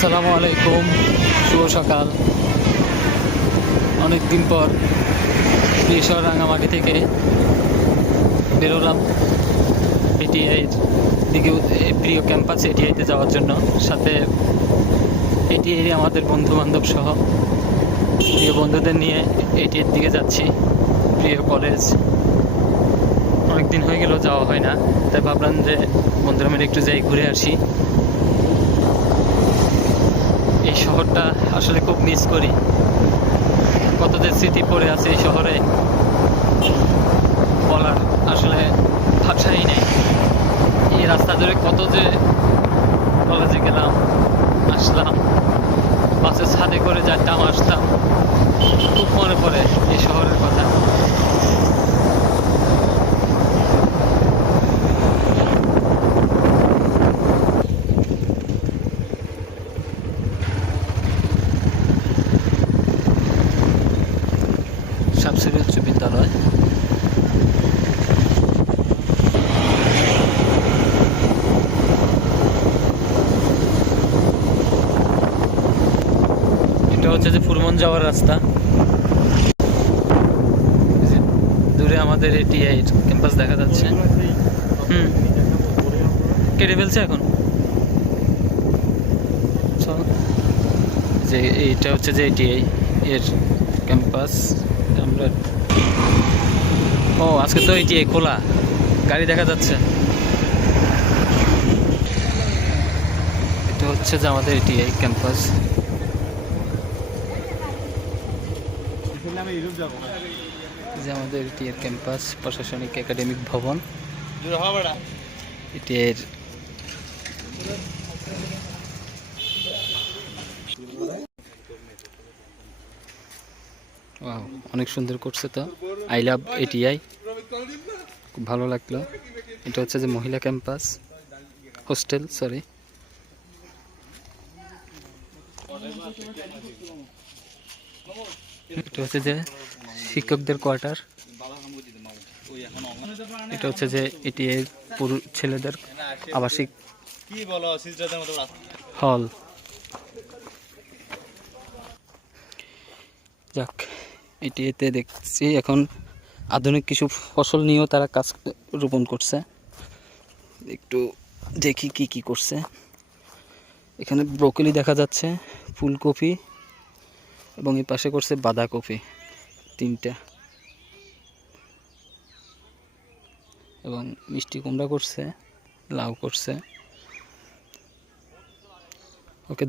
আসসালামু আলাইকুম, শুভ সকাল। অনেক দিন পর প্রিয়শহর রাঙামাটি থেকে বেরোলাম এটিআইয়ের দিকে, প্রিয় ক্যাম্পাস এটিআইতে যাওয়ার জন্য। সাথে এটিআই আমাদের বন্ধু বান্ধব সহ প্রিয় বন্ধুদের নিয়ে এটিআইয়ের দিকে যাচ্ছি। প্রিয় কলেজ, অনেকদিন হয়ে গেল যাওয়া হয় না, তাই ভাবলাম যে বন্ধুরা মিলে একটু যাই, ঘুরে আসি। এই শহরটা আসলে খুব মিস করি, কত যে স্মৃতি পড়ে আছে এই শহরে, বলার আসলে ভাষাই নেই। এই রাস্তা ধরে কত যে কলেজে গেলাম, আসলাম, বাসের ছাদে করে যাইতাম, আসতাম। খুব মনে পড়ে এই শহরের কথা। শামসুর উচ্চ বিদ্যালয়। এটা হচ্ছে যে ফুরমন যাওয়ার রাস্তা। দূরে আমাদের এটিআই ক্যাম্পাস দেখা যাচ্ছে। কেটে ফেলছে এখন। যে এইটা হচ্ছে যে এটিআই এর ক্যাম্পাস। আমরা আজকে তো এটিআই খোলা, গাড়ি দেখা যাচ্ছে। এটা হচ্ছে যে আমাদের এটিআই ক্যাম্পাস। যে আমাদের এটিআই ক্যাম্পাস, প্রশাসনিক একাডেমিক ভবন। এটিআই অনেক সুন্দর করছে তো। আই লাভ এটিআই, খুব ভালো লাগলো। এটা হচ্ছে যে মহিলা ক্যাম্পাস, হোস্টেল, সরি। এটা হচ্ছে যে শিক্ষকদের কোয়ার্টার। এটা হচ্ছে যে এটিআই ছেলেদের আবাসিক হল। যাক, এটিতে দেখছি এখন আধুনিক কিছু ফসল নিয়েও তারা কাজ রোপণ করছে। একটু দেখি কি কি করছে। এখানে ব্রোকলি দেখা যাচ্ছে, ফুলকপি, এবং এই পাশে করছে বাঁধাকপি, তিনটা, এবং মিষ্টি কুমড়া করছে, লাউ করছে।